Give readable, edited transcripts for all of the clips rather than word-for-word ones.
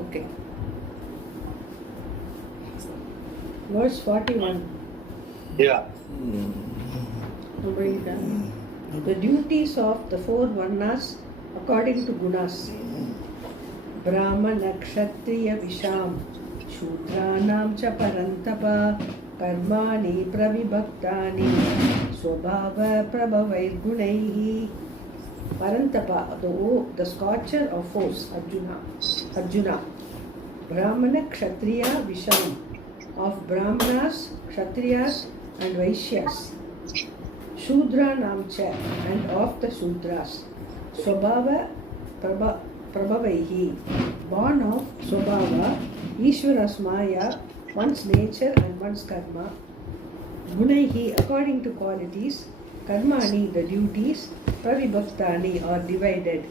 Okay. Verse 41. Yeah. Nobody done? The duties of the four varnas according to gunas. Brahmana, Kshatriya, Visham, Shudranam cha parantapa, Karmani pravibhaktani, Swabhava prabhavair gunaihi. Parantapa, the scorcher of force, Arjuna. Brahmana, Kshatriya, Visham, of Brahmanas, Kshatriyas and Vaishyas. Shudra Namcha, and of the Shudras. Swabhava Prabhavaihi, born of Swabhava, Ishvara's Maya, one's nature and one's karma. Gunaihi, according to qualities. Karmani, the duties. Pravibhaktani, are divided.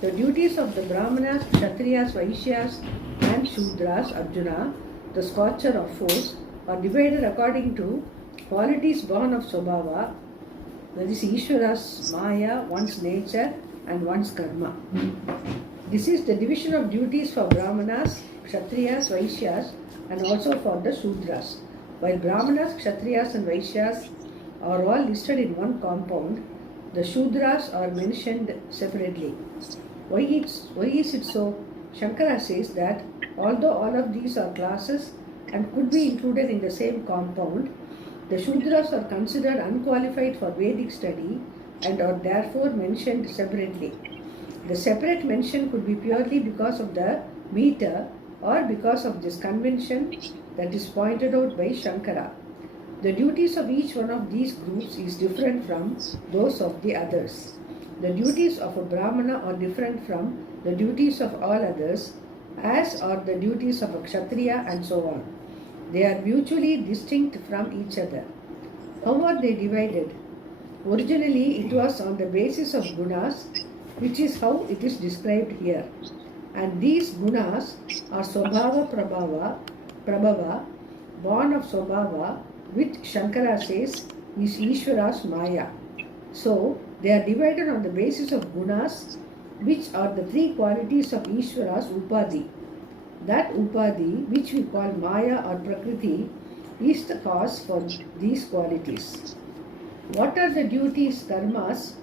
The duties of the Brahmanas, Kshatriyas, Vaishyas and Shudras, Arjuna, the scorcher of force, are divided according to qualities born of Swabhava, that is Ishvara's Maya, one's nature and one's karma. This is the division of duties for Brahmanas, Kshatriyas, Vaishyas and also for the Shudras. While Brahmanas, Kshatriyas and Vaishyas are all listed in one compound, the Shudras are mentioned separately. Why is it so? Shankara says that although all of these are classes and could be included in the same compound, the Shudras are considered unqualified for Vedic study and are therefore mentioned separately. The separate mention could be purely because of the meter or because of this convention that is pointed out by Shankara. The duties of each one of these groups is different from those of the others. The duties of a Brahmana are different from the duties of all others, as are the duties of a Kshatriya and so on. They are mutually distinct from each other. How are they divided? Originally, it was on the basis of gunas, which is how it is described here. And these gunas are Swabhava Prabhava, born of Swabhava, which Shankara says is Ishvara's Maya. So, they are divided on the basis of gunas, which are the three qualities of Ishvara's Upadhi. That Upadhi, which we call Maya or Prakriti, is the cause for these qualities. What are the duties, karmas,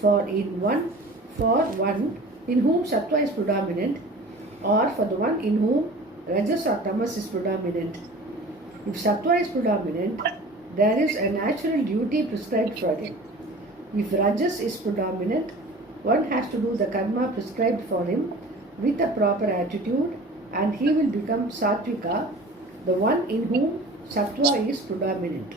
for one in whom Sattva is predominant, or for the one in whom Rajas or Tamas is predominant? If Sattva is predominant, there is a natural duty prescribed for him. If Rajas is predominant, one has to do the karma prescribed for him with a proper attitude, and he will become Sattvika, the one in whom Sattva is predominant.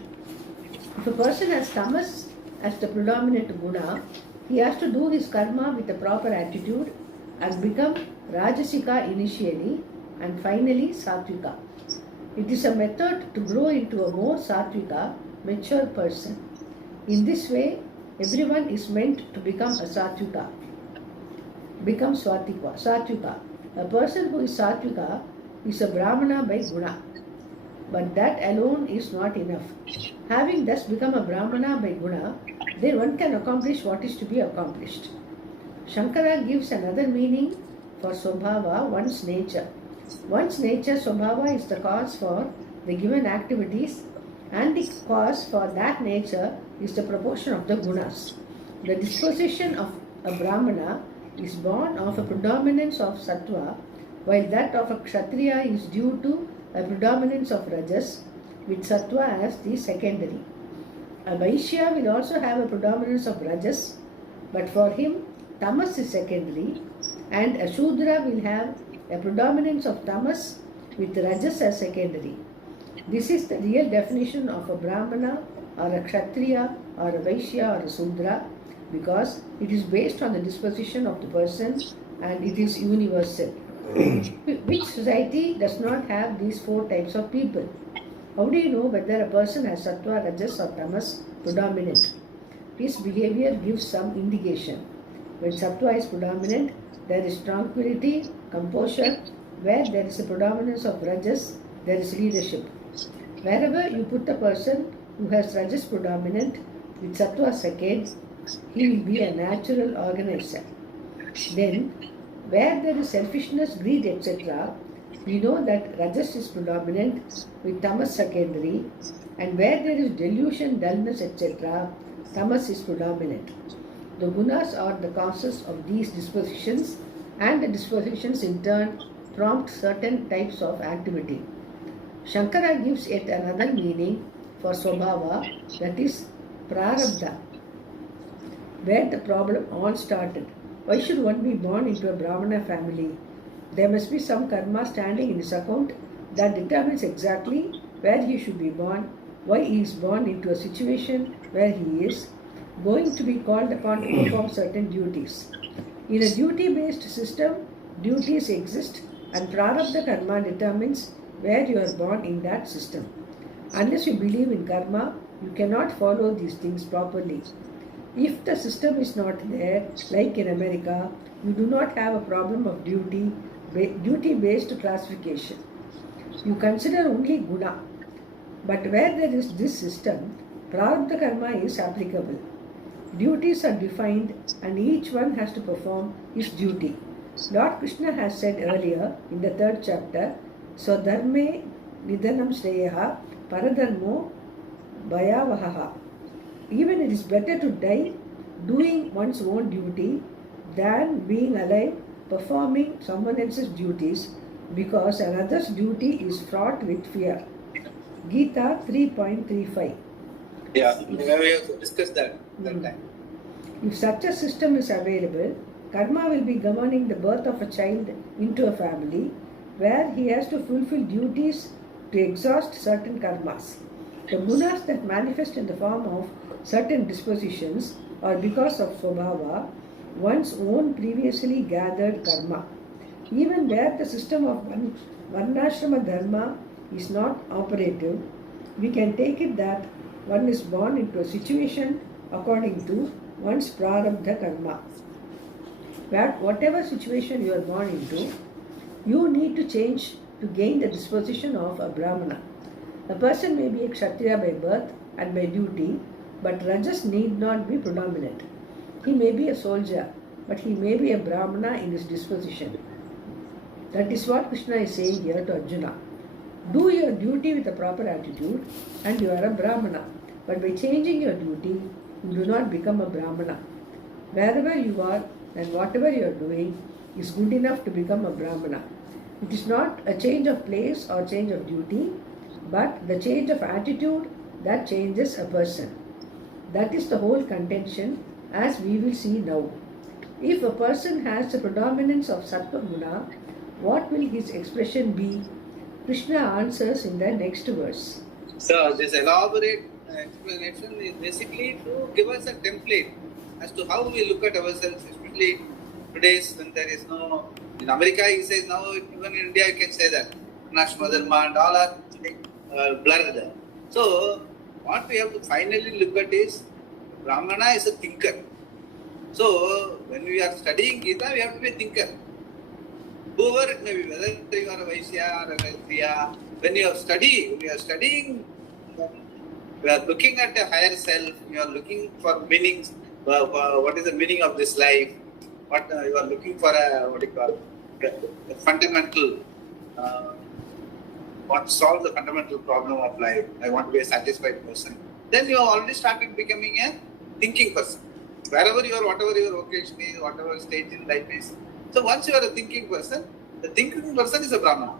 If a person has Tamas as the predominant guna, he has to do his karma with a proper attitude and become Rajasika initially and finally Sattvika. It is a method to grow into a more Sattvika, mature person. In this way, everyone is meant to become a Sattvika, become Sattvika. A person who is Sattvika is a Brahmana by guna. But that alone is not enough. Having thus become a Brahmana by guna, then one can accomplish what is to be accomplished. Shankara gives another meaning for Swabhava, one's nature. One's nature, Swabhava, is the cause for the given activities, and the cause for that nature is the proportion of the gunas. The disposition of a Brahmana is born of a predominance of Sattva, while that of a Kshatriya is due to a predominance of Rajas, with Sattva as the secondary. A Vaishya will also have a predominance of Rajas, but for him Tamas is secondary, and a Shudra will have a predominance of Tamas with Rajas as secondary. This is the real definition of a Brahmana or a Kshatriya or a Vaishya or a Shudra, because it is based on the disposition of the person and it is universal. Which society does not have these four types of people? How do you know whether a person has Sattva, Rajas or Tamas predominant? His behavior gives some indication. When Sattva is predominant, there is tranquility, composure. Where there is a predominance of Rajas, there is leadership. Wherever you put a person who has Rajas predominant with Sattva second, he will be a natural organizer. Then Where there is selfishness, greed, etc., we know that Rajas is predominant with Tamas secondary, and where there is delusion, dullness, etc., Tamas is predominant. The gunas are the causes of these dispositions, and the dispositions in turn prompt certain types of activity. Shankara gives yet another meaning for Swabhava, that is Prarabdha, where the problem all started. Why should one be born into a Brahmana family? There must be some karma standing in his account that determines exactly where he should be born, why he is born into a situation where he is going to be called upon to perform certain duties. In a duty-based system, duties exist and Prarabdha karma determines where you are born in that system. Unless you believe in karma, you cannot follow these things properly. If the system is not there, like in America, you do not have a problem of duty-based classification. You consider only guna. But where there is this system, prarabdha karma is applicable. Duties are defined and each one has to perform his duty. Lord Krishna has said earlier in the 3rd chapter, Swadharme nidhanam shreyaha paradharmo bhayavahaha. Even it is better to die doing one's own duty than being alive performing someone else's duties, because another's duty is fraught with fear. Gita 3.35. Yeah, we have discussed that time. If such a system is available, karma will be governing the birth of a child into a family where he has to fulfill duties to exhaust certain karmas. The gunas that manifest in the form of certain dispositions or because of swabhava, one's own previously gathered karma. Even where the system of varnashrama dharma is not operative, we can take it that one is born into a situation according to one's prarabdha karma. Whatever situation you are born into, you need to change to gain the disposition of a brahmana. A person may be a kshatriya by birth and by duty, but rajas need not be predominant. He may be a soldier, but he may be a brahmana in his disposition. That is what Krishna is saying here to Arjuna. Do your duty with a proper attitude and you are a brahmana. But by changing your duty, you do not become a brahmana. Wherever you are and whatever you are doing is good enough to become a brahmana. It is not a change of place or change of duty, but the change of attitude that changes a person. That is the whole contention, as we will see now. If a person has the predominance of sattva guna, what will his expression be? Krishna answers in the next verse. So this elaborate explanation is basically to give us a template as to how we look at ourselves, especially today's when there is no. In America, he says now, even in India, you can say that Nashma Dharma and all are blurred. So, what we have to finally look at is Brahmana is a thinker. So, when we are studying Gita, we have to be a thinker. Whoever it may be, whether you are a Vaishya or a Kshatriya, when you are studying, we are looking at a higher self, you are looking for meanings, what is the meaning of this life, what you are looking for a fundamental, what solves the fundamental problem of life. I want to be a satisfied person. Then you have already started becoming a thinking person. Wherever you are, whatever your vocation is, whatever stage in life is. So once you are a thinking person, the thinking person is a Brahmana.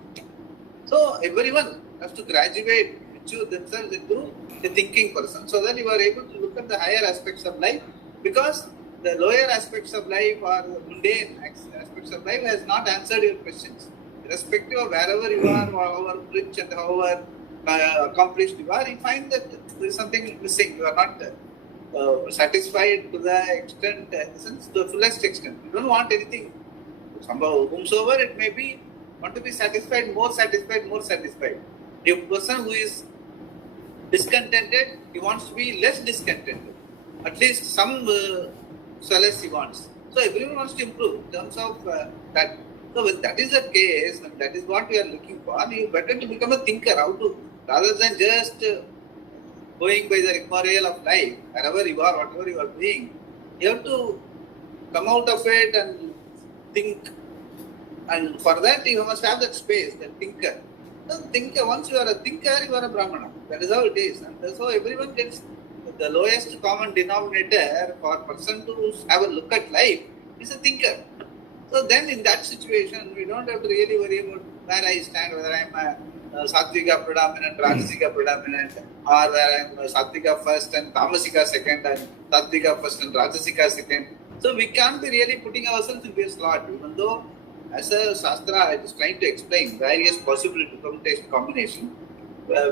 So everyone has to graduate themselves into a thinking person. So then you are able to look at the higher aspects of life, because the lower aspects of life or the mundane aspects of life has not answered your questions. Irrespective of wherever you are, however rich and however accomplished you are, you find that there is something missing. You are not satisfied to the extent, in the sense, to the fullest extent. You don't want anything. Whomsoever it may be, want to be satisfied, more satisfied, more satisfied. A person who is discontented, he wants to be less discontented. At least some solace he wants. So everyone wants to improve in terms of that. So when that is the case, when that is what we are looking for, you better to become a thinker. How to, rather than just going by the rigmarole of life, wherever you are, whatever you are doing, you have to come out of it and think And for that, you must have that space, the thinker. The thinker, once you are a thinker, you are a Brahmana. That is how it is. And so everyone gets the lowest common denominator for a person to have a look at life is a thinker. So then in that situation, we don't have to really worry about where I stand, whether I am a Sattvika predominant, Rajasika predominant, or where I am Sattvika first and Tamasika second, and Sattvika first and Rajasika second. So we can't be really putting ourselves in a slot, even though as a Shastra, I was trying to explain various possibility permutation combination.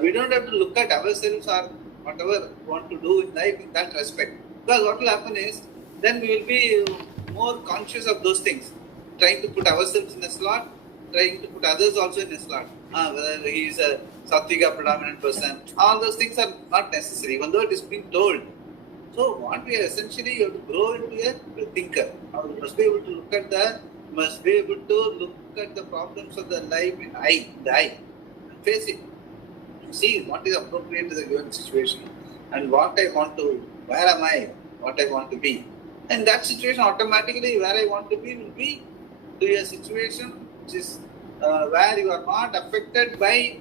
We don't have to look at ourselves or whatever we want to do in life in that respect. Because what will happen is, then we will be more conscious of those things, trying to put ourselves in a slot, trying to put others also in a slot. Whether he is a Sattvika predominant person, all those things are not necessary, even though it is being told. So what we are essentially, you have to grow into a thinker. You must be able to look at the problems of the life in the eye, and face it. See what is appropriate to the given situation and what I want to, where am I, what I want to be. And that situation automatically where I want to be will be to a situation which is where you are not affected by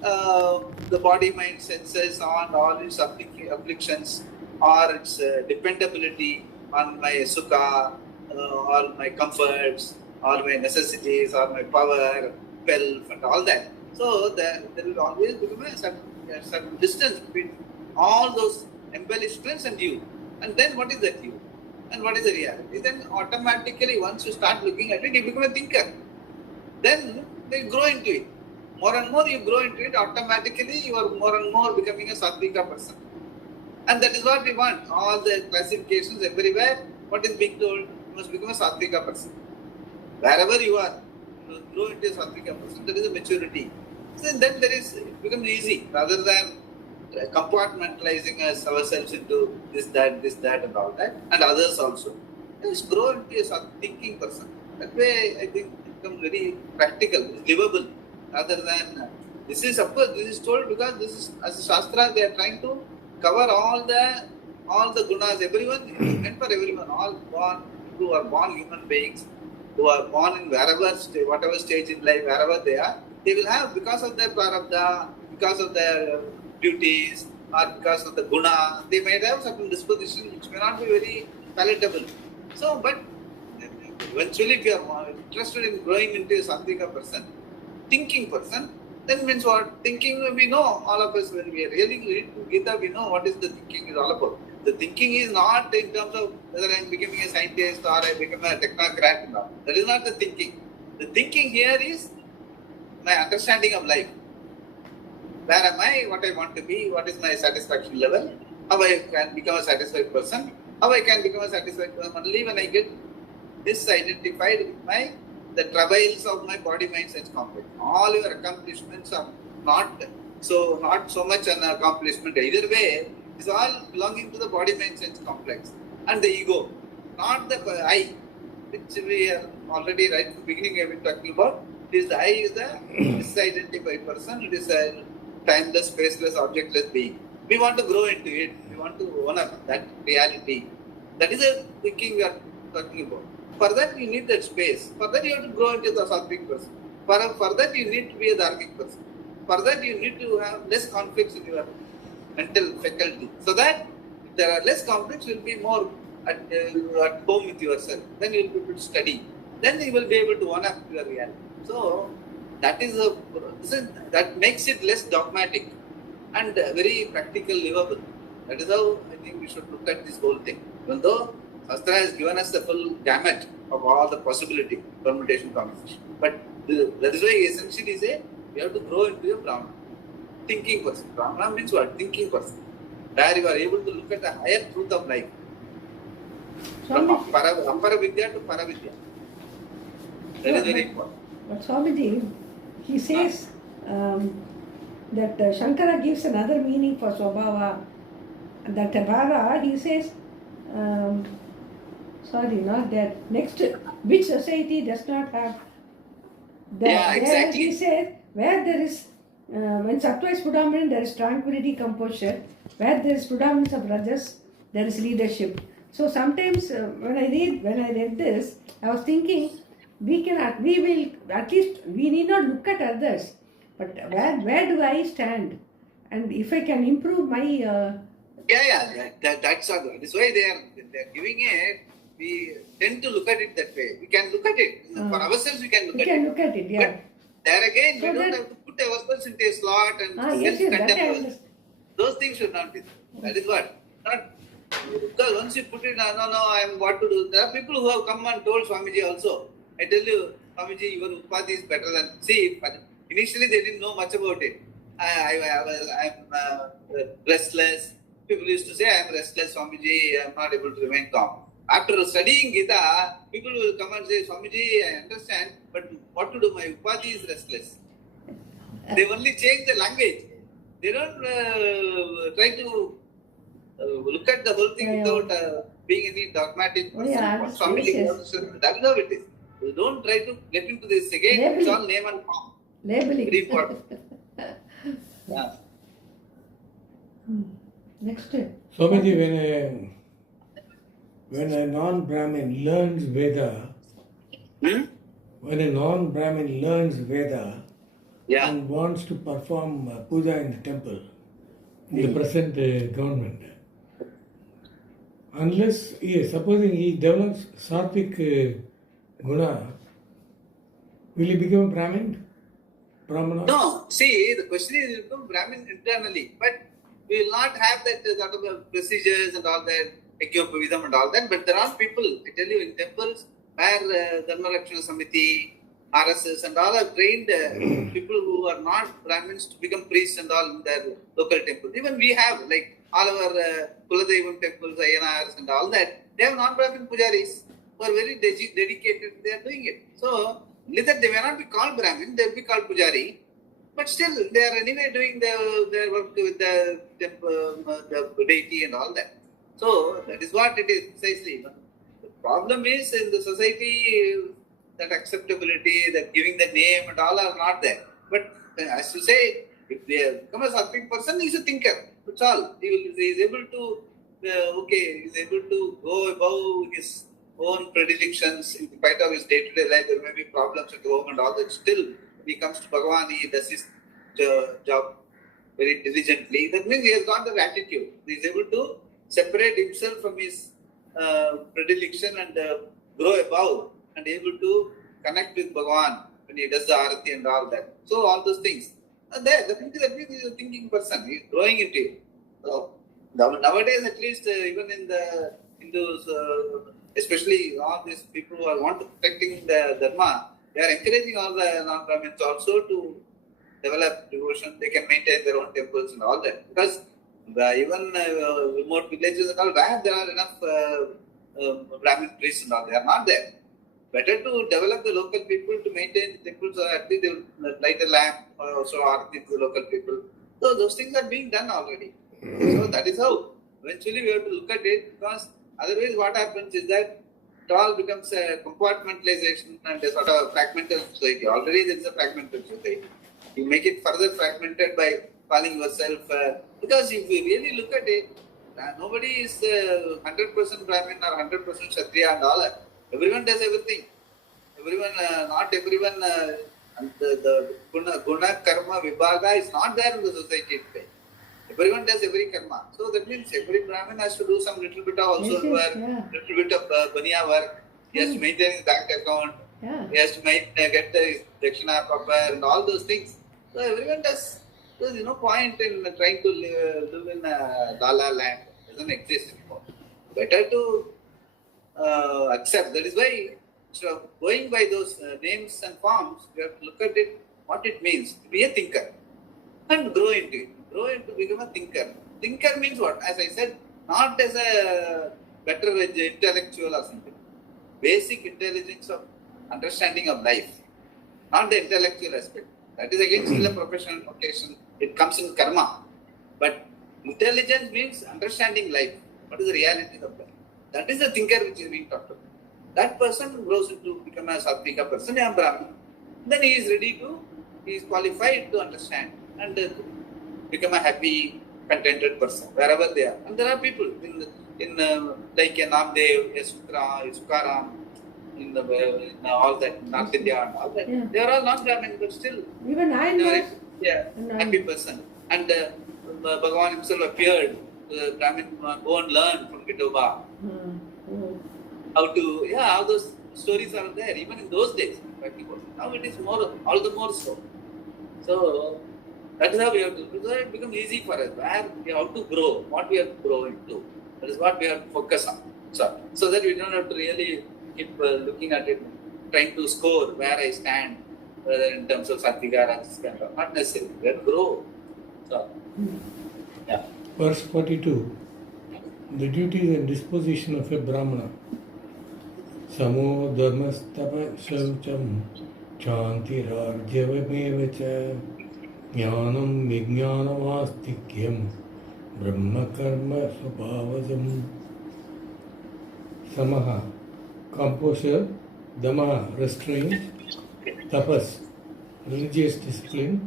the body, mind, senses on all its afflictions or its dependability on my sukha or my comforts or my necessities or my power, wealth and all that. So there will always become a certain distance between all those embellishments and you. And then what is that you? And what is the reality? Then automatically once you start looking at it, you become a thinker. Then they grow into it. More and more you grow into it, automatically you are more and more becoming a Sattvika person. And that is what we want. All the classifications everywhere, what is being told? You must become a Sattvika person. Wherever you are, you grow into a Sattvika person. That is a maturity. So then it becomes easy rather than compartmentalizing ourselves into this, that and all that, and others also. Just grow into a thinking person. That way I think it becomes very practical, livable, rather than this is told because this is, as a Shastra, they are trying to cover all the gunas, everyone, meant for everyone, who are born human beings, who are born in whatever stage in life, wherever they are, they will have, because of their prarabdha, because of their duties, or because of the guna, they might have certain disposition which may not be very palatable. So, but eventually if you are interested in growing into a Sattvika person, thinking person, then means what? Thinking, we know, all of us, when we are really reading Gita, we know what is the thinking is all about. The thinking is not in terms of whether I am becoming a scientist or I become a technocrat. No. That is not the thinking. The thinking here is my understanding of life. Where am I? What I want to be? What is my satisfaction level? How I can become a satisfied person? How I can become a satisfied person only when I get disidentified with the travails of my body, mind, sense complex. All your accomplishments are not so much an accomplishment either way. It's all belonging to the body, mind, sense complex and the ego, not the I, which we are already right from the beginning we have been talking about. The I is the disidentified person. It is a timeless, spaceless, objectless being. We want to grow into it. We want to own up that reality. That is the thinking we are talking about. For that, you need that space. For that, you have to grow into the Sattvic person. For that, you need to be a Dharmic person. For that, you need to have less conflicts in your mental faculty. So that if there are less conflicts, you will be more at home with yourself. Then you will be able to study. Then you will be able to own up your reality. So that makes it less dogmatic and very practical, livable. That is how I think we should look at this whole thing. Even though Shastra has given us the full gamut of all the possibility, permutation, combination. But that is why essentially say we have to grow into a Brahmana. Thinking person. Brahmana means what? Thinking person. Where you are able to look at the higher truth of life. From Apara Vidya to Paravidya. That is very important. But Swamiji, he says that Shankara gives another meaning for Swabhava. That Vara, he says, not that. Next, which society does not have that? Yeah, exactly. He says, where there is, when Sattva is predominant, there is tranquility, composure. Where there is predominance of Rajas, there is leadership. So sometimes when I read this, I was thinking, we will, at least we need not look at others, but where do I stand? And if I can improve my... That's all. That's why they are giving it. We tend to look at it that way. We can look at it. For ourselves, we can look at it. Yeah. But there again, So we don't have to put ourselves into a slot and yes, that I self-condemn. understand. Those things should not be there. That is what. Not, because once you put it, no, I am what to do. There are people who have come and told Swamiji also. I tell you, Swamiji, your Upadhi is better than... See, initially they didn't know much about it. I'm restless. People used to say, I am restless, Swamiji, I am not able to remain calm. After studying Gita, people will come and say, Swamiji, I understand, but what to do? My Upadhi is restless. They only change the language. They don't try to look at the whole thing without being any dogmatic person. What Swamiji wants to say, that is how it is. You don't try to get into this again. Labeling. It's all name and form. Labeling. Very important. Yeah. Next. Swamiji, when a non-Brahmin learns Veda, when a non-Brahmin learns Veda and wants to perform puja in the temple, in the present government, unless, supposing he develops sattvic guna, will he become a Brahmin? Brahmana? No, see, the question is, you become Brahmin internally, but we will not have that sort of procedures and all that, Ekyopavidam and all that, but there are people, I tell you, in temples where Dharma Rakshana Samiti, RSS and all have trained people who are not Brahmins to become priests and all in their local temples. Even we have, like all our Kuladevam temples, Ayanars and all that, they have non-Brahmin pujaris who are very dedicated, they are doing it. So, only that they may not be called Brahmin, they will be called pujari, but still they are anyway doing their work with the deity and all that. So, that is what it is precisely. The problem is in the society, that acceptability, that giving the name and all are not there. But as you say, if they become a sattvic person, he is a thinker. That's all. He is able to, he is able to go above his own predilections in spite of his day-to-day life. There may be problems at home and all that. Still, when he comes to Bhagavan, he does his job very diligently. That means he has got that attitude. He is able to separate himself from his predilection and grow above and able to connect with Bhagavan when he does the arati and all that. So all those things are there. That means he is a thinking person. He is growing into it. So nowadays, at least even in the Hindus, especially all these people who are want to protecting the Dharma, they are encouraging all the non-Brahmins also to develop devotion. They can maintain their own temples and all that. Because even remote villages and all, where there are enough Brahmin priests and all, they are not there. Better to develop the local people to maintain the temples, or at least they will light a lamp or also arati to the local people. So those things are being done already. So that is how eventually we have to look at it, because otherwise what happens is that it all becomes a compartmentalization and a sort of fragmented society. Already there is a fragmented society. You make it further fragmented by calling yourself, because if we really look at it, nobody is 100% Brahmin or 100% Kshatriya and all that. Everyone does everything. Everyone, not everyone, the guna, karma, vibhaga is not there in the society today. Everyone does every karma. So that means every Brahmin has to do some little bit of household work, little bit of baniya work. He has to maintain his bank account. He has to get his dakshina proper and all those things. So everyone does. So there is no point in trying to live in La La land. It doesn't exist anymore. Better to accept. That is why, instead of going by those names and forms, we have to look at it, what it means to be a thinker and grow into it. Grow into become a thinker. Thinker means what? As I said, not as a better intellectual or something. Basic intelligence of understanding of life, not the intellectual aspect. That is again still a professional vocation. It comes in karma. But intelligence means understanding life. What is the reality of life? That is the thinker which is being talked about. That person grows into become a sattvika person, a Brahmin. Then he is ready to, he is qualified to understand and become a happy, contented person wherever they are. And there are people in like a Namdev, a Sukaram, in all that North India and all that. Yeah. They are all non-Brahmin, but still Even I they are know. happy person. And Bhagavan himself appeared to Brahmin, go and learn from Vitoba. How those stories are there, even in those days. Now it is more, all the more so. So that is how we have to, because it becomes easy for us. Where we have to grow, what we have to grow into. That is what we have to focus on. So that we don't have to really keep looking at it, trying to score where I stand, whether in terms of Satvika, Rajasika, not necessarily. We have to grow. So, yeah. Verse 42. The duties and disposition of a Brahmana. Samo dharmastapa shaucham chantirarjavameva cha jnanam vijnanavastikyam brahma karma svabhavajam. Samaha, composure, dama, restraint, tapas, religious discipline,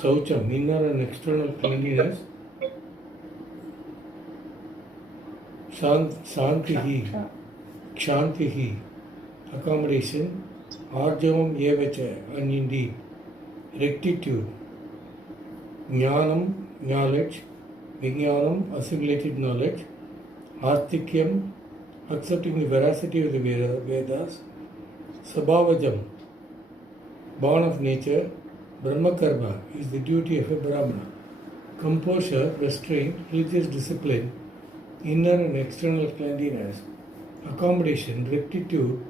saucham, inner and external cleanliness, Shantihi, Kshantihi, accommodation, Arjavam Yevacha, and indeed, rectitude, Jnanam, knowledge, Vijnanam, assimilated knowledge, Astikyam, accepting the veracity of the Vedas, Sabhavajam, born of nature, Brahmakarma is the duty of a Brahmana, composure, restraint, religious discipline, inner and external cleanliness, accommodation, rectitude,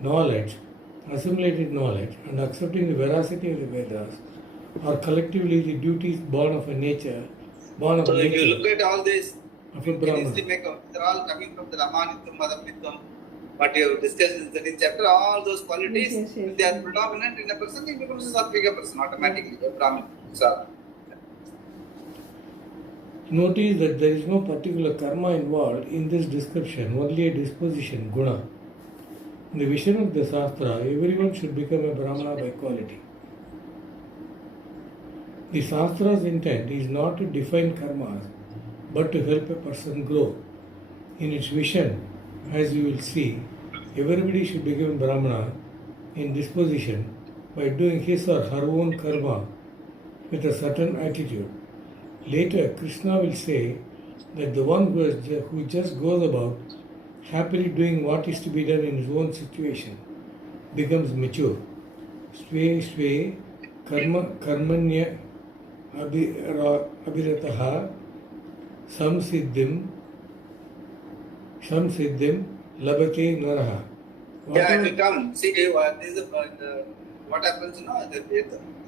knowledge, assimilated knowledge, and accepting the veracity of the Vedas are collectively the duties born of a nature, born of so nature. If you look at all this, Of you a can Brahmana. easily make out. They're all coming from the Ramanitvam, Madhamitvam. What you have discussed in the 13th chapter, all those qualities, Yes. if they are predominant in a person, he becomes a Sattvika person automatically, a Brahmin. So, Notice that there is no particular karma involved in this description, only a disposition, guna. In the vision of the Shastra, everyone should become a Brahmana by quality. The Shastra's intent is not to define karmas, but to help a person grow. In its vision, as you will see, everybody should become Brahmana in disposition by doing his or her own karma with a certain attitude. Later, Krishna will say that the one who just goes about happily doing what is to be done in his own situation becomes mature. Sve sve karmanya abhirataha samsiddhim labate naraha. yeah, it will come. See, what happens now? The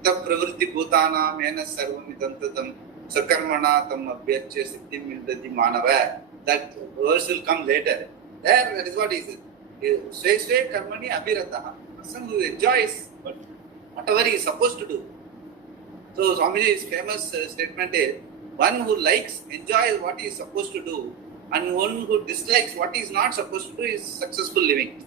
pravritti bhutana mena sarvam idantatam sakarmana tam abhyachya siddhim vindati manava. That verse will come later. There, that is what he said. Sve sve karmani abhirataha. Person who enjoys whatever he is supposed to do. So Swamiji's famous statement is, one who likes, enjoys what he is supposed to do, and one who dislikes what he is not supposed to do is successful living.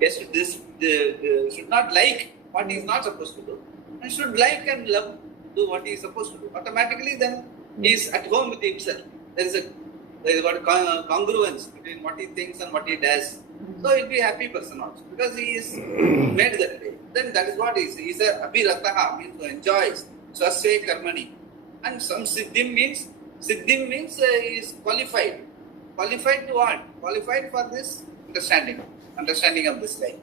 Yes, should not like what he is not supposed to do, and should like and love do what he is supposed to do. Automatically, then he is at home with himself. There is what congruence between what he thinks and what he does. So he will be a happy person also, because he is made that way. Then that is what he is. He is a abhirataha, means who enjoys. Swasve karmani. And some siddhim means he is qualified. Qualified to what? Qualified for this understanding of this life.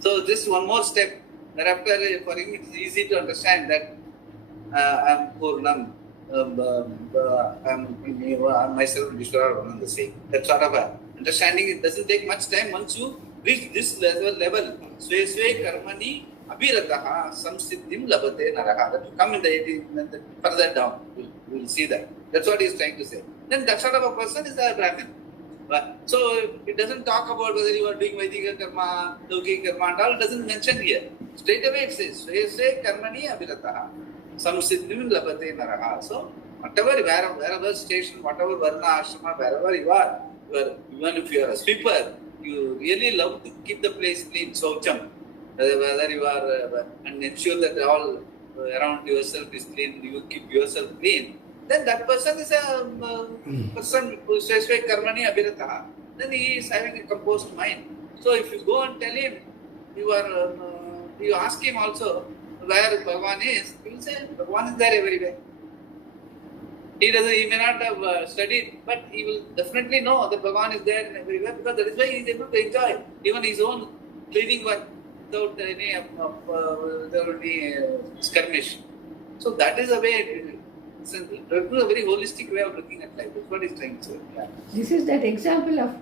So this one more step. Thereafter, for him it is easy to understand that I am Purnam, I am myself and Vishwara are one and the same. That sort of a understanding. It doesn't take much time once you reach this level. Sve sve karmani abhirataha samsiddhim labate naraha. That will come in the 18th, further down. We will see that. That's what he is trying to say. Then that sort of a person is a Brahmin. So it doesn't talk about whether you are doing Vaidika karma, Laukika karma, and all. It doesn't mention here. Straight away it says, Sve sve karmani abhirataha samsiddhim labate naraha. So whatever, wherever station, whatever varna, ashrama, wherever you are, even if you are a sweeper, you really love to keep the place clean, saucham. Whether you are, and ensure that all around yourself is clean, you keep yourself clean, then that person is a person who says, Karmani abhirataha. Then he is having a composed mind. So if you go and tell him, you ask him also where Bhagavan is, he will say Bhagavan is there everywhere. He may not have studied, but he will definitely know that Bhagavan is there everywhere, because that is why he is able to enjoy even his own living work without any skirmish. So that is a way. It's a very holistic way of looking at life. That's what he's trying to say. Yeah. This is that example of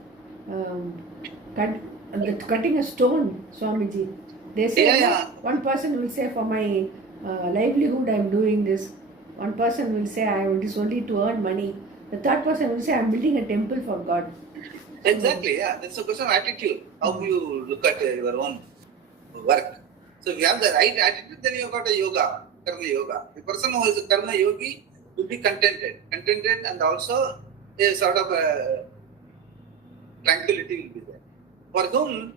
cutting a stone, Swamiji. They say one person will say, for my livelihood I am doing this. One person will say, it is only to earn money. The third person will say, I am building a temple for God. Exactly, yeah. That's a question of attitude. How you look at your own work. So if you have the right attitude, then you have got a yoga, karma yoga. The person who is a karma yogi will be contented, and also a sort of tranquility will be there. For whom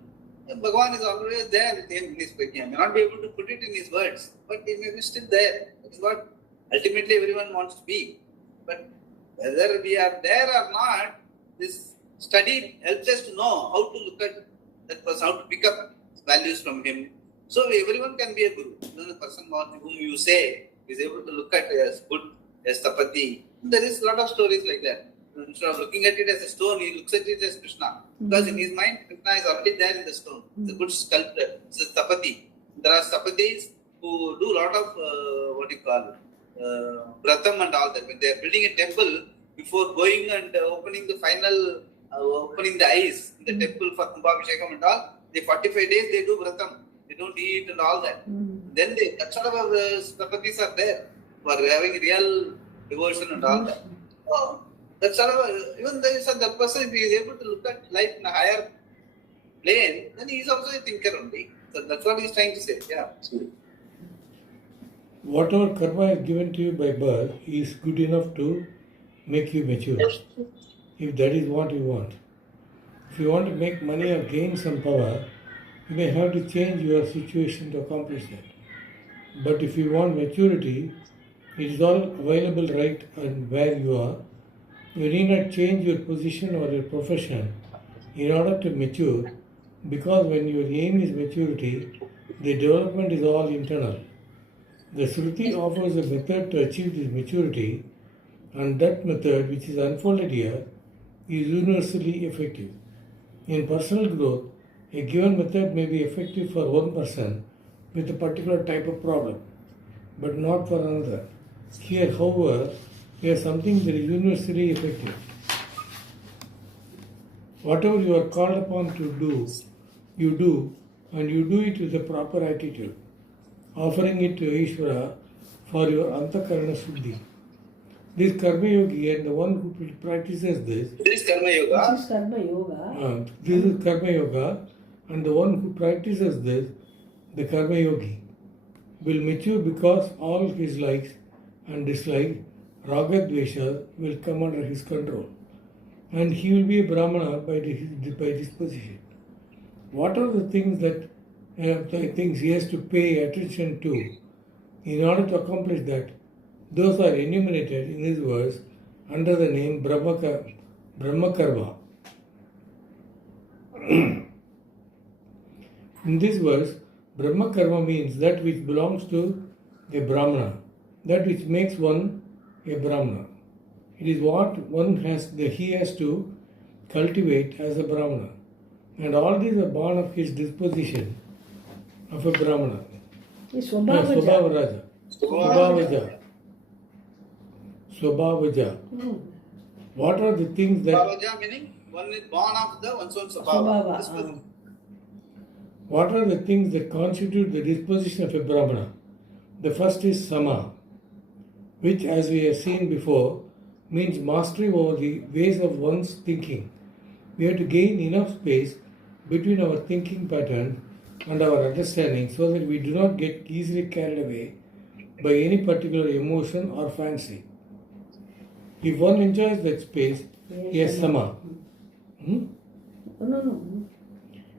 Bhagavan is always there with him in his prajna. May not be able to put it in his words, but he may be still there. That is what ultimately everyone wants to be. But whether we are there or not, this study helps us to know how to look at that person, how to pick up values from him. So everyone can be a guru. The person whom you say is able to look at as good, as tapati. There is a lot of stories like that. Instead of looking at it as a stone, he looks at it as Krishna. Because in his mind, Krishna is already there in the stone. It's a good sculptor. It's a tapati. There are tapatis who do a lot of vratam and all that. When they are building a temple, before going and opening the final, opening the eyes in the temple for Kumbhabhishekam and all, the 45 days they do vratam. They don't eat and all that. Then that sort of tapatis are there for having real devotion and all that. So, that sort of, even that person, if he is able to look at life in a higher plane, then he is also a thinker only. So that's what he is trying to say. Yeah. Whatever karma is given to you by birth is good enough to make you mature. If that is what you want. If you want to make money or gain some power, you may have to change your situation to accomplish that. But if you want maturity, it is all available right and where you are. You need not change your position or your profession in order to mature, because when your aim is maturity, the development is all internal. The Shruti offers a method to achieve this maturity, and that method, which is unfolded here, is universally effective. In personal growth, a given method may be effective for one person with a particular type of problem, but not for another. Here, however, we have something that is universally effective. Whatever you are called upon to do, you do, and you do it with a proper attitude, offering it to Ishvara for your Antakarana Shuddhi. This Karma Yogi and the one who practices this. This is Karma Yoga. This is Karma Yoga. This is Karma Yoga, and the one who practices this, the Karma Yogi, will mature because all his likes and dislikes, Raga Dvesha, will come under his control, and he will be a Brahmana by disposition. What are the things that he has to pay attention to in order to accomplish that? Those are enumerated in this verse under the name Brahma Karma. In this verse, Brahma Karma means that which belongs to a Brahmana, that which makes one a Brahmana. It is what he has to cultivate as a Brahmana. And all these are born of his disposition of a Brahmana. Swabhavaja. Swabhavaja. What are the things that... Swabhavaja meaning one is born of the one's own Swabhava. What are the things that constitute the disposition of a Brahmana? The first is Sama, which, as we have seen before, means mastery over the ways of one's thinking. We have to gain enough space between our thinking pattern and our understanding so that we do not get easily carried away by any particular emotion or fancy. If one enjoys that space, he has Sama.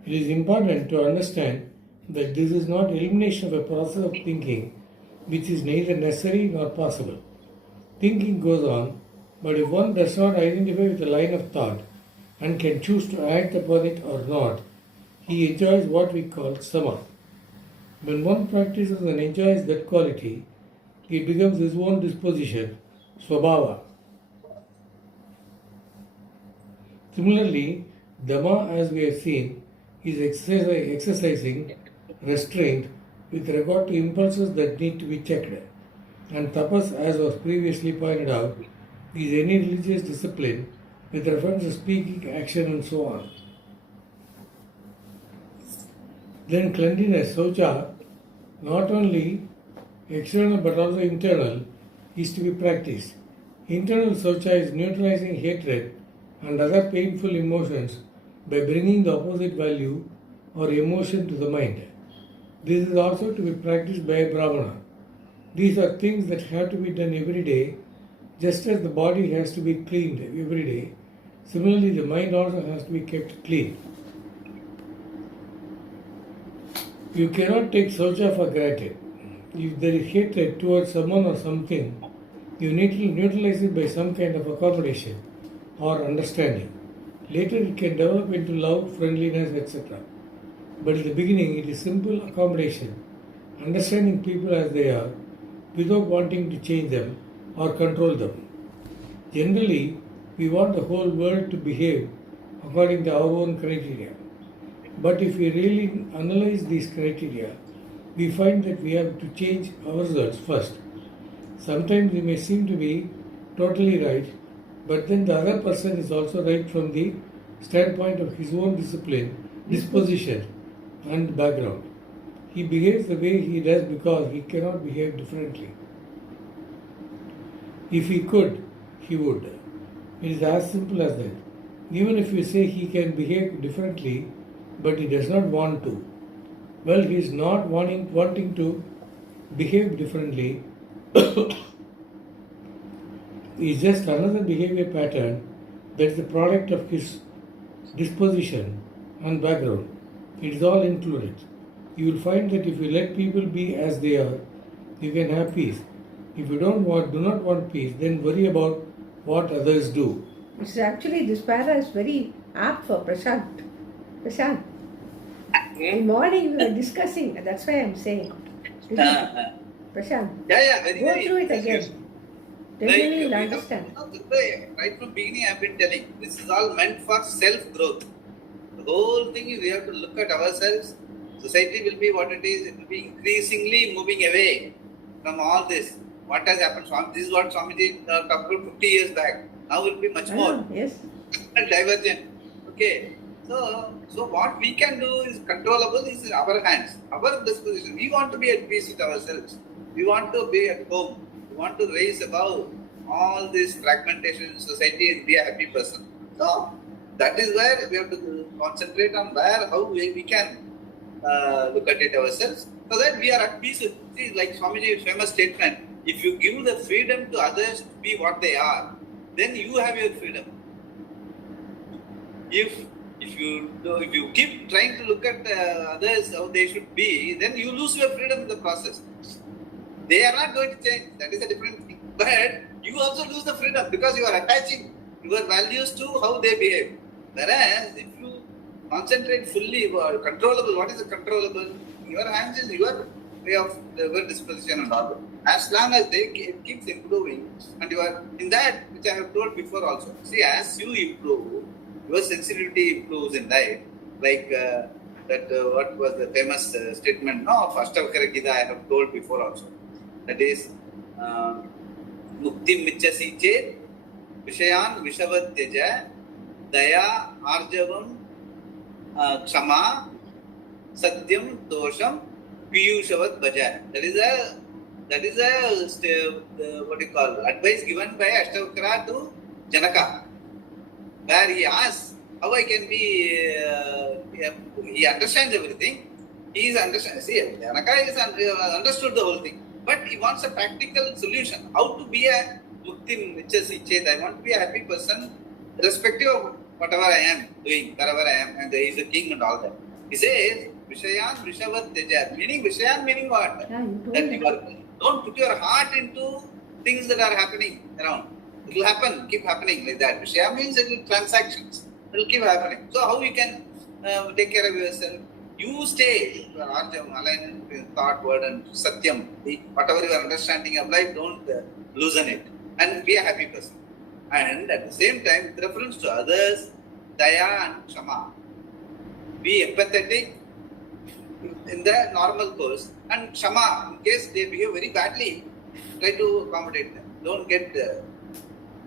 It is important to understand that this is not elimination of a process of thinking which is neither necessary nor possible. Thinking goes on, but if one does not identify with a line of thought and can choose to act upon it or not, he enjoys what we call sama. When one practices and enjoys that quality, it becomes his own disposition, swabhava. Similarly, Dhamma, as we have seen, is exercising restraint with regard to impulses that need to be checked. And tapas, as was previously pointed out, is any religious discipline with reference to speaking, action, and so on. Then cleanliness, socha, not only external but also internal, is to be practiced. Internal socha is neutralizing hatred and other painful emotions by bringing the opposite value or emotion to the mind. This is also to be practiced by a Brahmana. These are things that have to be done every day, just as the body has to be cleaned every day. Similarly, the mind also has to be kept clean. You cannot take socha for granted. If there is hatred towards someone or something, you need to neutralize it by some kind of accommodation or understanding. Later it can develop into love, friendliness, etc. But in the beginning it is simple accommodation, understanding people as they are without wanting to change them or control them. Generally, we want the whole world to behave according to our own criteria. But if we really analyze these criteria, we find that we have to change ourselves first. Sometimes we may seem to be totally right, but then the other person is also right from the standpoint of his own disposition, and background. He behaves the way he does because he cannot behave differently. If he could, he would. It is as simple as that. Even if you say he can behave differently, but he does not want to, well, he is not wanting to behave differently. Is just another behavior pattern that is the product of his disposition and background. It is all included. You will find that if you let people be as they are, you can have peace. If you do not want peace, then worry about what others do. It's actually, this para is very apt for Prashant. Prashant, in morning we were discussing, that's why I'm saying. Prashant, go through it again. Then you will understand. Right from beginning I have been telling, this is all meant for self-growth. The whole thing is we have to look at ourselves. Society will be what it is. It will be increasingly moving away from all this. What has happened? This is what Swamiji talked about 50 years back. Now it will be much more. Yes. Divergent. Okay. So what we can do is controllable is in our hands, our disposition. We want to be at peace with ourselves. We want to be at home. We want to raise above all this fragmentation in society and be a happy person. So that is where we have to concentrate on how we can look at it ourselves, so that we are at peace. See, like Swamiji's famous statement, if you give the freedom to others to be what they are, then you have your freedom. If you keep trying to look at others how they should be, then you lose your freedom in the process. They are not going to change. That is a different thing. But you also lose the freedom because you are attaching your values to how they behave. Whereas if you concentrate fully or controllable, what is the controllable? Your hands is your way of your disposition and all. As long as it keeps improving, and you are in that, which I have told before also. See, as you improve, your sensitivity improves in life. Like what was the famous statement of Bhagavad Gita I have told before also. That is, Mukti Michasi Chet, Vishayan Vishavat Teja, Daya Arjavam, Kshama, Satyam Dosham, Piyushavat Bhaja. That is a what you call advice given by Ashtavakra to Janaka, where he asks how I can be. He understands everything. He is understand. See, Janaka is understood the whole thing, but he wants a practical solution. How to be a mukti michasi chet. I want to be a happy person, irrespective of whatever I am doing, wherever I am, and he is a king and all that. He says, Vishayan Vishavat Teja. Meaning Vishayan meaning what? That you are, don't put your heart into things that are happening around. It will happen, keep happening like that. Vishaya means it will transactions. It will keep happening. So how you can take care of yourself. You stay aligned with thought, word, and satyam. Whatever your understanding of life, don't loosen it, and be a happy person. And at the same time, with reference to others, daya and kshama. Be empathetic in the normal course, and kshama, in case they behave very badly, try to accommodate them. Don't get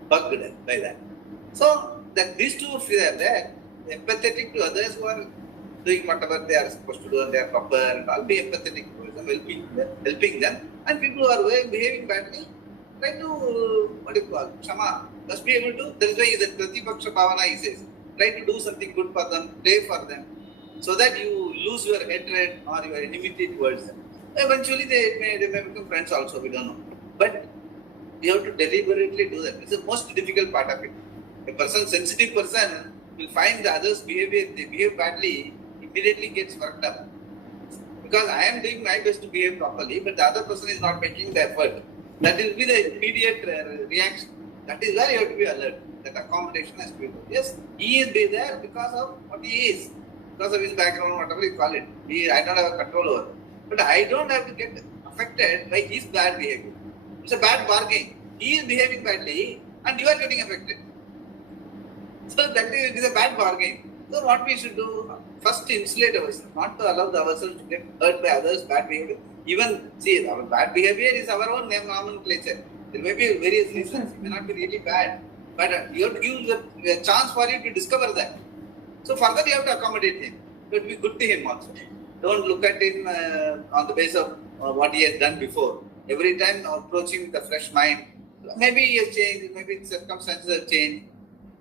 bugged by that. So that these two are there, empathetic to others who are doing whatever they are supposed to do and they are proper and all, be empathetic to them, helping them, and people who are behaving badly, try to, kshama, must be able to, that is why the Pratipaksha Bhavana he says, try to do something good for them, pray for them, so that you lose your hatred or your enmity towards them. Eventually they may become friends also, we don't know. But you have to deliberately do that. It's the most difficult part of it. A sensitive person will find the others' behavior, they behave badly, immediately gets worked up. Because I am doing my best to behave properly, but the other person is not making the effort. That will be the immediate reaction. That is where you have to be alert. That accommodation has to be good. Yes, he is there because of what he is, because of his background, whatever you call it. I don't have a control over. But I don't have to get affected by his bad behavior. It's a bad bargain. He is behaving badly and you are getting affected. So that is a bad bargain. So what we should do, first insulate ourselves, not to allow ourselves to get hurt by others' bad behavior. Even, see, our bad behavior is our own name nomenclature. There may be various reasons, it may not be really bad. But you have to give a chance for you to discover that. So further you have to accommodate him. You have to be good to him also. Don't look at him on the basis of what he has done before. Every time approach him with a fresh mind. Maybe he has changed, maybe circumstances have changed.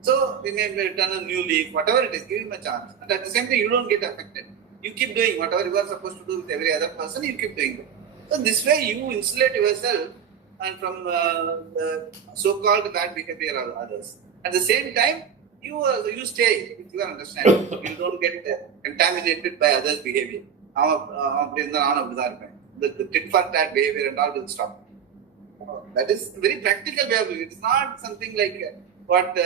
So we may turn a new leaf, whatever it is, give him a chance. And at the same time, you don't get affected. You keep doing whatever you are supposed to do with every other person, you keep doing it. So this way you insulate yourself and from the so-called bad behavior of others. At the same time, you stay with your understanding. You don't get contaminated by others' behavior. The tit for tat behavior and all will stop. That is very practical way of doing it. It's not something like what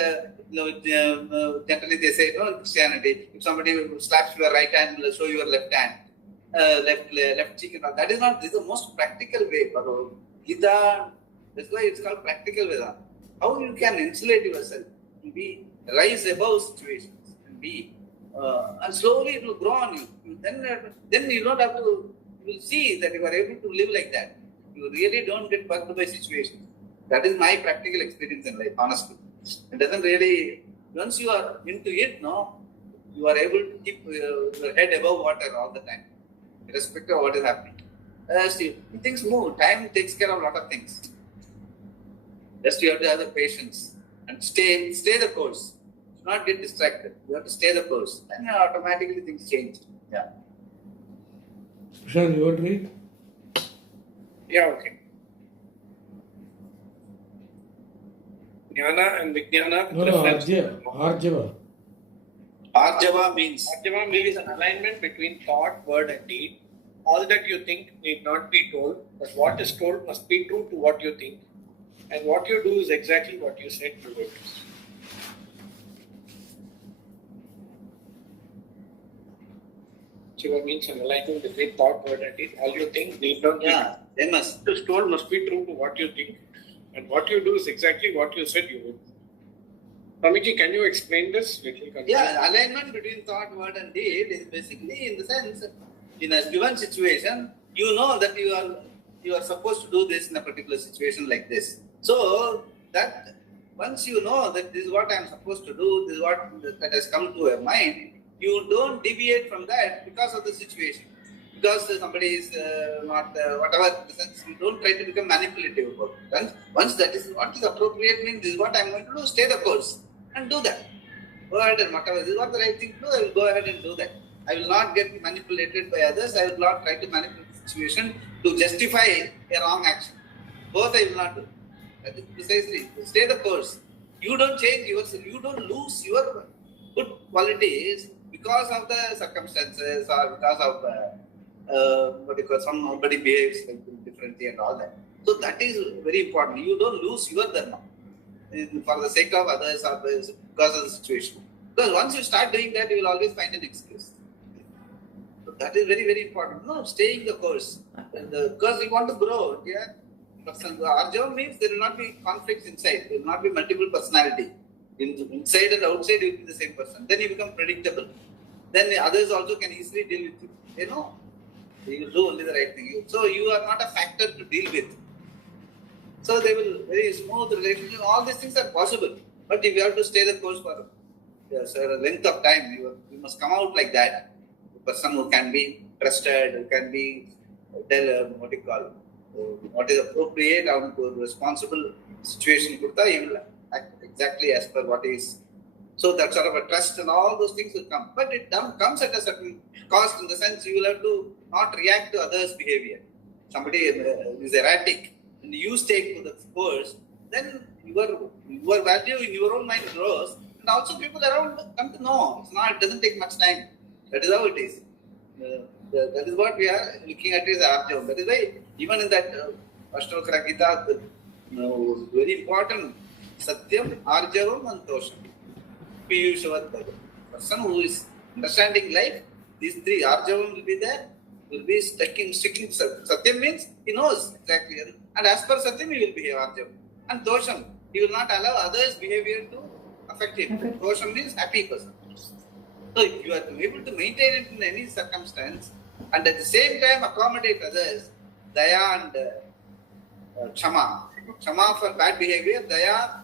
generally they say, Christianity. If somebody slaps your right hand, will show your left hand, left cheek and all. That is not. This is the most practical way. Bhagavad Gita. That's why it's called practical Vedanta. How you can insulate yourself, rise above situations, and slowly it will grow on you. Then you don't have to. You will see that you are able to live like that. You really don't get bugged by situations. That is my practical experience in life, honestly. It doesn't really, once you are into it, you are able to keep your head above water all the time, irrespective of what is happening. Things move, time takes care of a lot of things. Just you have to have the patience and stay the course. Do not get distracted. You have to stay the course. Then automatically things change. Yeah. Prashant, you want to read? Yeah, okay. Jnana and Vijnana. No, Arjava. Arjava means an alignment between thought, word, and deed. All that you think need not be told, but what is told must be true to what you think, and what you do is exactly what you said you would. Shiva means an alignment between thought, word, and deed. All you think need not be. Yeah, they must. What is told must be true to what you think, and what you do is exactly what you said you would. Swamiji, can you explain this? Yeah, alignment between thought, word, and deed is basically in the sense, in a given situation, you know that you are supposed to do this in a particular situation like this. So that once you know that this is what I am supposed to do, this is what that has come to your mind, you don't deviate from that because of the situation. Because somebody is not whatever, you don't try to become manipulative about it. Once that is what is appropriate, means this is what I am going to do, stay the course and do that. Go ahead and whatever this is what the right thing to do, I will go ahead and do that. I will not get manipulated by others. I will not try to manipulate the situation to justify a wrong action. Both I will not do. That is precisely. Stay the course. You don't change yourself. You don't lose your good qualities because of the circumstances or because of somebody behaves differently and all that. So that is very important. You don't lose your dharma for the sake of others or because of the situation. Because once you start doing that, you will always find an excuse. So that is very, very important. No, staying the course. Because you want to grow. Yeah? Arjava means there will not be conflicts inside. There will not be multiple personality. Inside and outside, you will be the same person. Then you become predictable. Then the others also can easily deal with you. You know, you will do only the right thing. So you are not a factor to deal with. So they will very smooth relationship. All these things are possible. But if you have to stay the course for a length of time, you must come out like that. A person who can be trusted, who can be what is appropriate and responsible situation, he will act exactly as per what is. So that sort of a trust and all those things will come. But it comes at a certain cost, in the sense you will have to not react to others' behavior. Somebody is erratic and you stay to the course, then your value in your own mind grows, and also people around come to know. It doesn't take much time. That is how it is. That is what we are looking at is Arjavam. That is why even in that Ashtakara Gita, very important, Satyam, Arjavam and Dosham. Piyushavad Bhagavan. Person who is understanding life, these three, Arjavam will be there, will be sticking. Satyam means he knows exactly. And as per Satyam, he will behave Arjavam. And Dosham, he will not allow others' behavior to affect him. Okay. Dosham means happy person. So if you are able to maintain it in any circumstance and at the same time accommodate others, Daya and Kshama. Kshama for bad behavior, Daya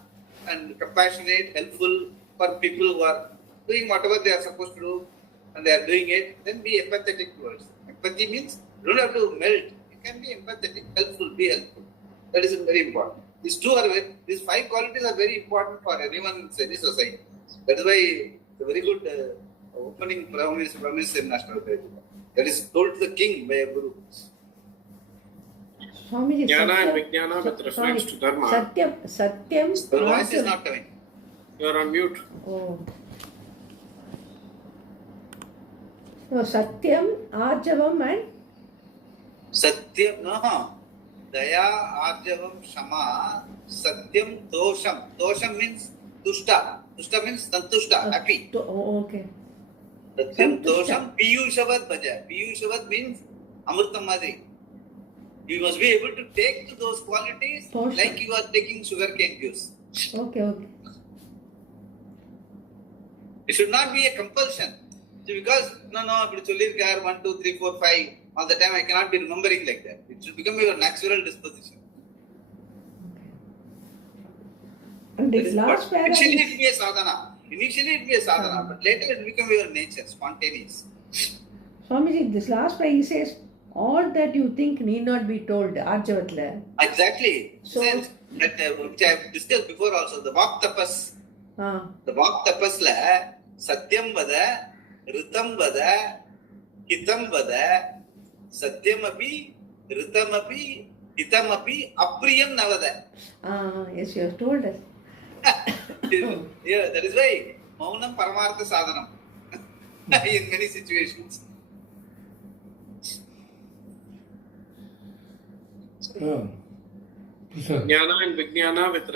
and compassionate, helpful for people who are doing whatever they are supposed to do and they are doing it, then be empathetic towards. Empathy means you don't have to melt. You can be empathetic, helpful, be helpful. That is very important. These 5 qualities are very important for anyone in any society. That is why the very good opening promise in National Grid. That is told to the king by a guru. Swamiji, Jnana and Vijnana with reference to Dharma. Satyam. The voice is not coming. You are on mute. Oh. So Satyam, Arjavam and Satyam, no. Daya, Arjavam, Shama, Satyam, Dosham. Dosham means Tushta. Tushta means Santushta, happy. Okay. Satyam, Dosham, Piyushavad Bhaja. Piyushavad means Amritam Madri. You must be able to take to those qualities Dosham. Like you are taking sugarcane juice. Okay. It should not be a compulsion. So because, no, 1, 2, 3, 4, 5, all the time I cannot be remembering like that. It should become your natural disposition. And this last paragraph. Initially it will be a sadhana, but later it will become your nature, spontaneous. Swamiji, this last paragraph he says, all that you think need not be told. Arjavatla. Exactly. So, since that, which I have discussed before also, the Vak Tapas. The Vak Tapas la Satyam Vada, Ritam Vada, Hitam Vada, Satyam Api, Ritam Api, Hitam Api, Apriyam Navada. Yes, you have told us. Yeah, that is why Maunam Paramartha Sadhanam in many situations. Jnana and Vijnana with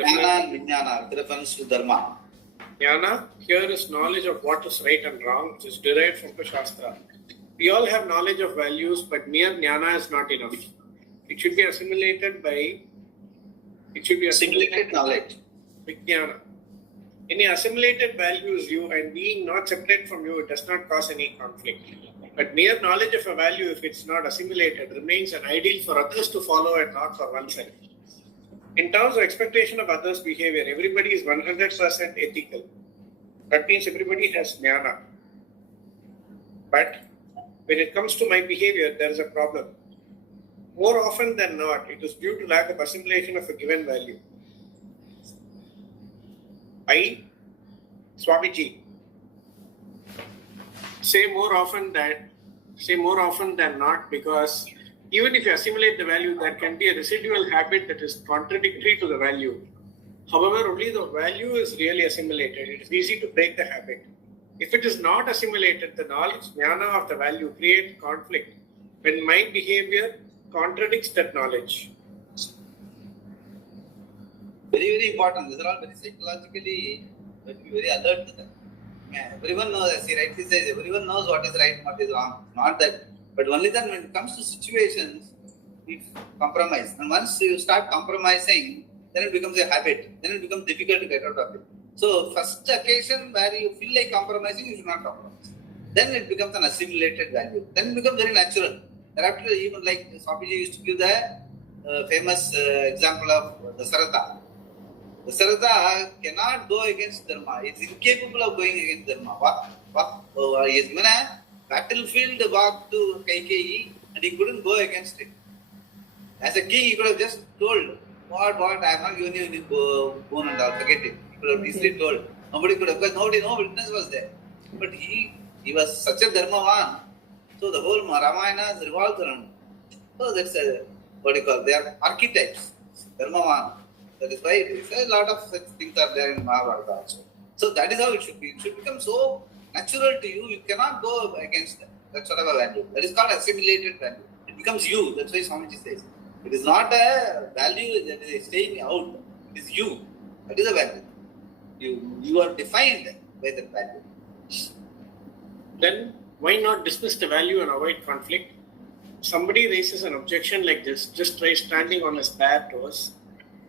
reference to Dharma. Jnana here is knowledge of what is right and wrong, which is derived from the Shastra. We all have knowledge of values, but mere Jnana is not enough. It should be assimilated knowledge. Vijnana. Any assimilated value is you, and being not separate from you, it does not cause any conflict. But mere knowledge of a value, if it's not assimilated, remains an ideal for others to follow and not for oneself. In terms of expectation of others' behavior, everybody is 100% ethical. That means everybody has jnana. But when it comes to my behavior, there is a problem. More often than not, it is due to lack of assimilation of a given value. I, Swamiji, say more often than not, because even if you assimilate the value, there can be a residual habit that is contradictory to the value. However, only the value is really assimilated. It is easy to break the habit. If it is not assimilated, the knowledge, jnana of the value creates conflict when my behavior contradicts that knowledge. Very, very important. These are all very psychologically, very alert to them. Everyone knows, as he rightly says, everyone knows what is right and what is wrong. Not that. But only then when it comes to situations, we compromise. And once you start compromising, then it becomes a habit. Then it becomes difficult to get out of it. So first occasion where you feel like compromising, you should not compromise. Then it becomes an assimilated value. Then it becomes very natural. Thereafter, even like Swamiji used to give the famous example of the Sarswathi. The Sarswathi cannot go against Dharma. It's incapable of going against Dharma. He has given a battlefield walk to Kaikeyi and he couldn't go against it. As a king, he could have just told, what, I have not given you any boon and all, forget it. He could have easily told. Nobody could have, because no witness was there. But he was such a Dharmavan. So the whole Ramayana revolves around. So that's they are archetypes. Dharmavan. That is why a lot of such things are there in Mahabharata also. So that is how it should be. It should become so natural to you, you cannot go against that sort of a value. That is called assimilated value. It becomes you. That's why Swamiji says. It is not a value that is staying out. It is you. That is a value. You are defined by that value. Then why not dismiss the value and avoid conflict? Somebody raises an objection like this, just try standing on his bare toes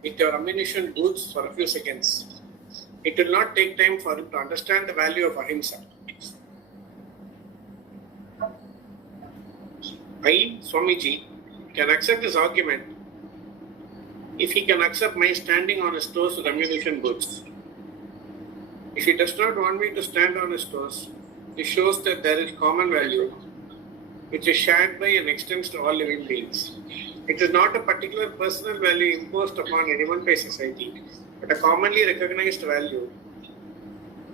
with your ammunition boots for a few seconds. It will not take time for him to understand the value of ahimsa. I, Swamiji, can accept his argument if he can accept my standing on his toes with ammunition boots. If he does not want me to stand on his toes, it shows that there is common value which is shared by and extends to all living beings. It is not a particular personal value imposed upon anyone by society, but a commonly recognized value.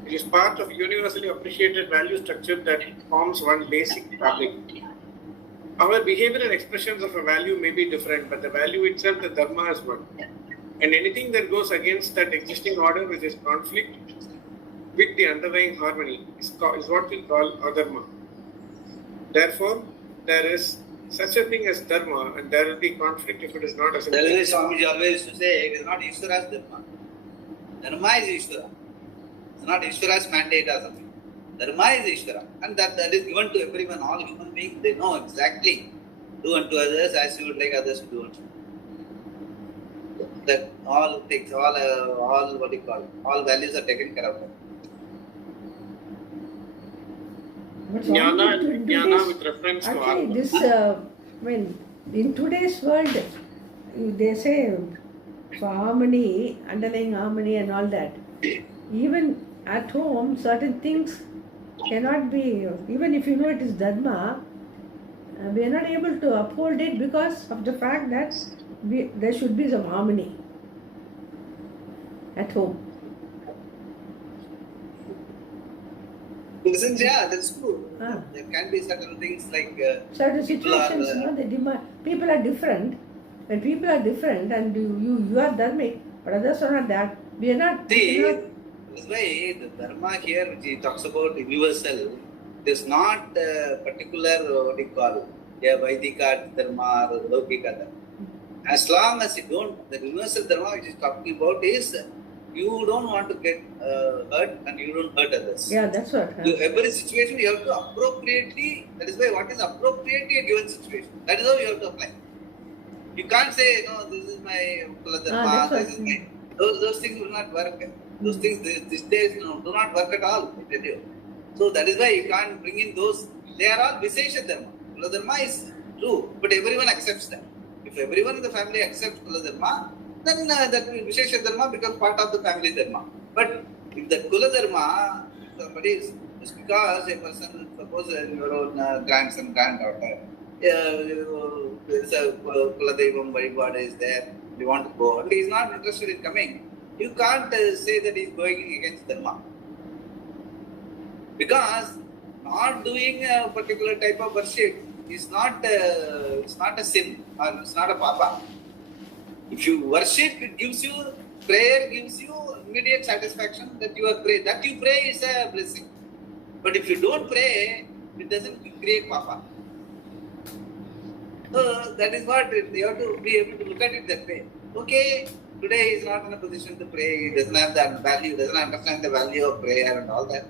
It is part of universally appreciated value structure that forms one basic fabric. Our behavioral expressions of a value may be different, but the value itself, the dharma, is one. And anything that goes against that existing order, which is conflict with the underlying harmony, is what we call adharma. Therefore, there is such a thing as dharma, and there will be conflict if it is not assimilated. That is why Swamiji always used to say, it is not Ishvara's dharma. Dharma is Ishvara. It's not Ishvara's mandate or something. Dharma is Ishvara. And that is given to everyone, all human beings, they know exactly. Do unto others as you would like others to do unto you. That all things, all values are taken care of. Jnana with reference to actually, this, in today's world, they say for harmony, underlying harmony and all that. Even at home, certain things cannot be, even if you know it is dharma, we are not able to uphold it because of the fact that there should be some harmony at home. Listen, yeah, that's true. There can be certain things like certain situations, people are different. When people are different and you are dharmic, but others are not that, we are not. That's why the dharma here, which he talks about universal, is not particular, what you call, Vaidika dharma or Laukika dharma. As long as you don't, the universal dharma which is talking about is you don't want to get hurt and you don't hurt others. Yeah, that's what. Every situation you have to appropriately, that is why what is appropriately a given situation, that is how you have to apply. You can't say, no, this is my Kula dharma, this is my. Those things will not work. Those things these days do not work at all, I tell you. So that is why you can't bring in those. They are all Vishesha dharma. Kula dharma is true, but everyone accepts that. If everyone in the family accepts Kula dharma, then that Vishesha dharma becomes part of the family dharma. But if the Kula dharma, somebody is, just because a person, suppose your own grandson, granddaughter, there is a Kula Devam Varivada is there, you want to go, and he is not interested in coming, you can't say that he is going against dharma. Because not doing a particular type of worship is not a sin or it's not a papa. If you worship, it gives you, prayer gives you immediate satisfaction that you are praying. That you pray is a blessing. But if you don't pray, it doesn't create papa. So that is what you have to be able to look at it that way. Okay, today he is not in a position to pray, he doesn't have that value, doesn't understand the value of prayer and all that.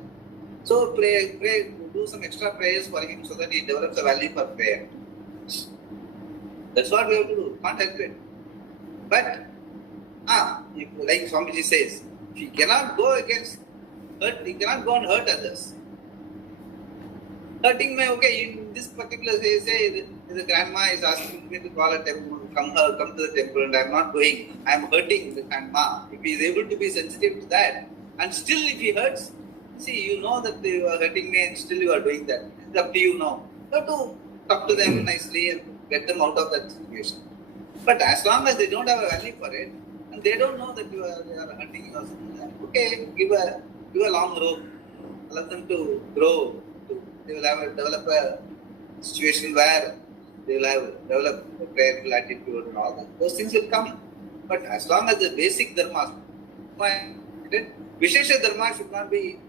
So pray, do some extra prayers for him so that he develops a value for prayer. That's what we have to do. Can't help it. But, like Swamiji says, if he cannot go against hurt, he cannot go and hurt others. Hurting me, okay, in this particular say the grandma is asking me to call a temple, come to the temple, and I am not going. I am hurting the grandma. If he is able to be sensitive to that, and still if he hurts, see, you know that you are hurting me and still you are doing that. It's up to you now. You have to talk to them nicely and get them out of that situation. But as long as they don't have a value for it, and they don't know that they are hurting you or something, okay, give a long rope, let them to grow. They will develop a situation where they will have develop a prayerful attitude and all that. Those things will come. But as long as the basic dharma, Vishesha dharma should not be.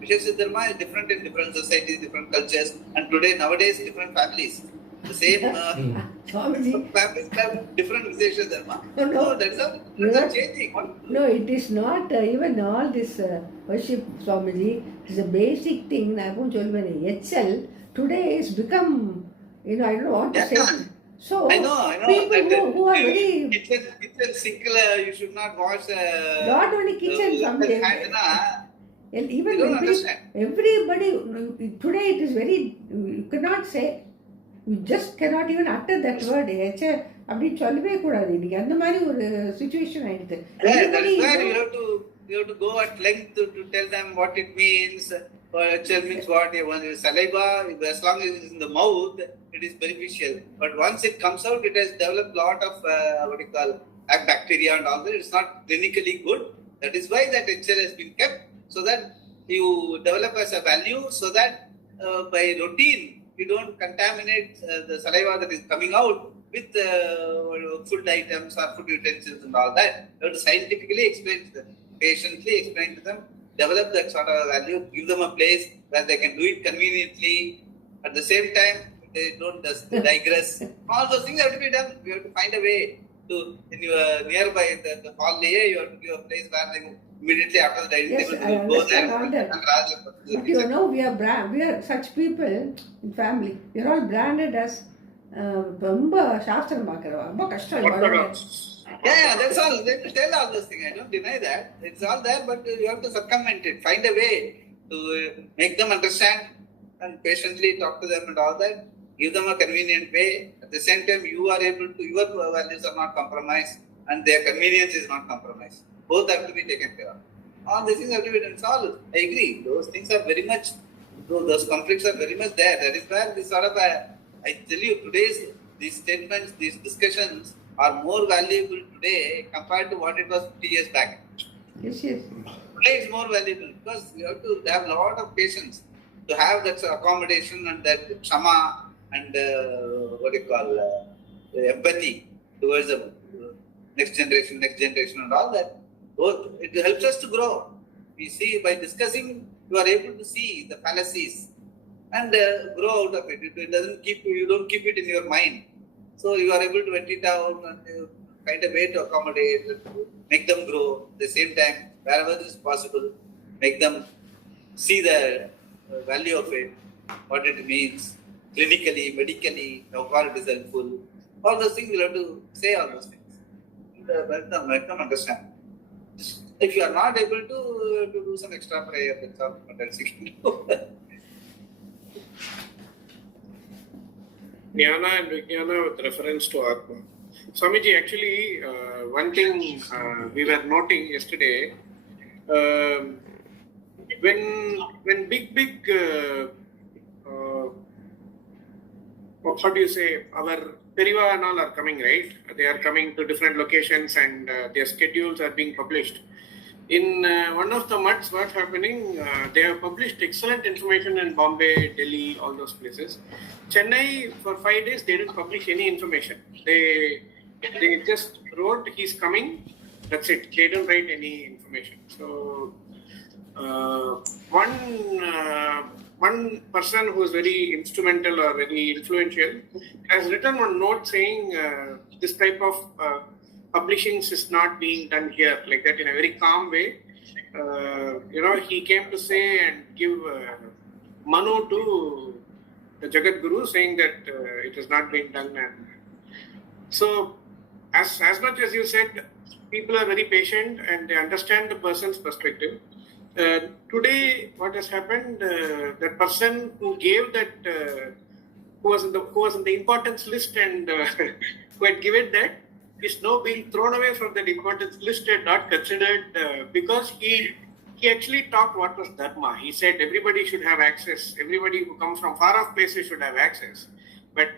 Vishesha dharma is different in different societies, different cultures, and today nowadays different families. The same families have different Vishesha dharma. No, that's how changing. No, it is not even all this worship, Swamiji. It is a basic thing. HL today has become, I don't know what to say. So, I know. People who are very... Kitchen sink, you should not wash... not only kitchen, something. And even everybody, today it is very, you cannot say, you just cannot even utter that word. அப்படின்னு சொல்லவே கூடாது இன்னைக்கு அந்த மாதிரி ஒரு situation ஆயிடுது. You have to go at length to tell them what it means. HL means what? Saliva, as long as it is in the mouth, it is beneficial. But once it comes out, it has developed a lot of bacteria and all that. It's not clinically good. That is why that HL has been kept, so that you develop as a value, so that by routine, you don't contaminate the saliva that is coming out with food items or food utensils and all that. You have to scientifically explain to them, patiently explain to them, develop that sort of value, give them a place where they can do it conveniently. At the same time, they don't digress. All those things have to be done. We have to find a way to, in your nearby the hall layer, you have to give a place where they immediately after the dining table, they will go there. But we are such people in family. We are all branded as ரொம்ப சாஸ்திரம் பார்க்கிறவா ரொம்ப கஷ்டம். Yeah, that's all. They will tell all those things. I don't deny that. It's all there, but you have to circumvent it. Find a way to make them understand and patiently talk to them and all that. Give them a convenient way. At the same time, you are able to, your values are not compromised and their convenience is not compromised. Both have to be taken care of. All these things have to be done. It's all, I agree. Those things are very much, those conflicts are very much there. That is where this sort of I tell you, these statements, these discussions are more valuable today compared to what it was 50 years back. Yes. Today it's more valuable because you have to have a lot of patience to have that accommodation and that kshama and empathy towards the next generation and all that. Both, it helps us to grow. We see by discussing, you are able to see the fallacies and grow out of it. It doesn't you don't keep it in your mind. So you are able to vent it out and find a way to accommodate, make them grow. At the same time, wherever it is possible, make them see the value of it, what it means, clinically, medically, how far it is helpful. All those things you have to say all those things. Let them understand. If you are not able to do some extra prayer, that's all. What else you can do? Jnana and Vijnana with reference to Atma. Swamiji, actually, one thing we were noting yesterday, when big how do you say, our Periva and all are coming, right? They are coming to different locations and their schedules are being published. In one of the mutts, what's happening, they have published excellent information in Bombay, Delhi, all those places. Chennai, for 5 days, they didn't publish any information. They just wrote, he's coming, that's it. They didn't write any information. So, one person who is very instrumental or very influential has written one note saying this type of publishing is not being done here, like that, in a very calm way. he came to say and give Manu to the Jagat Guru, saying that it has not been done. And so, as much as you said, people are very patient and they understand the person's perspective. Today, what has happened? That person who gave that, who was in the importance list and who had given that, is now being thrown away from that importance list and not considered because he actually taught what was dharma. He said everybody should have access. Everybody who comes from far off places should have access. But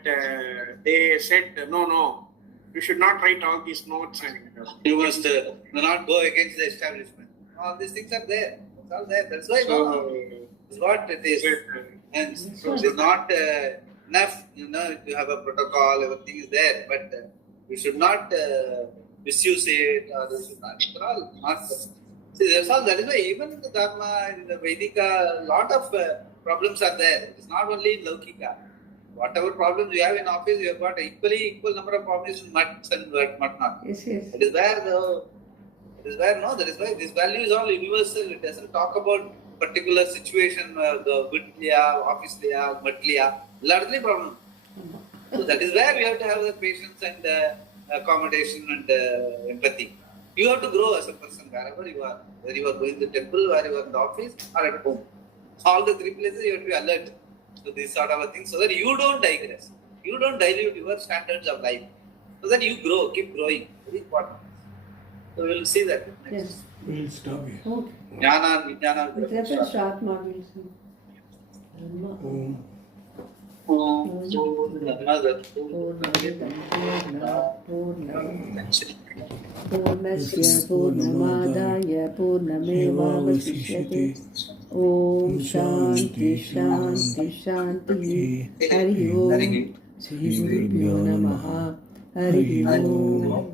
they said no. You should not write all these notes and you must not go against the establishment. All these things are there. It's all there. That's why it's what it is. And so it is not enough, to have a protocol, everything is there, but we should not misuse it, or we should not. They're all not. See, that's all. That is why even in the Dharma, in the Vedika, a lot of problems are there. It's not only in Laukika. Whatever problems you have in office, you have got equal number of problems in mats and whatnot. Yes. That is where this value is all universal. It doesn't talk about particular situation, the good liya, office liya, mat liya, largely problem. So that is where you have to have the patience and accommodation and empathy. You have to grow as a person wherever you are. Whether you are going to the temple, where you are in the office, or at home. All the three places you have to be alert to this sort of a thing, so that you don't digress. You don't dilute your standards of life. So that you grow, keep growing. Very important. So we will see that next. Yes. We will stop here. Okay. Jnana, Vijnana. With reference to Atma, we'll see. Dharma. Om. पूर्णस्य पूर्णमादाय पूर्णमेवावशिष्यते ॐ शान्ति शान्ति शान्तिः हरि ओम् श्री गुरुभ्यो नमः हरि ओम्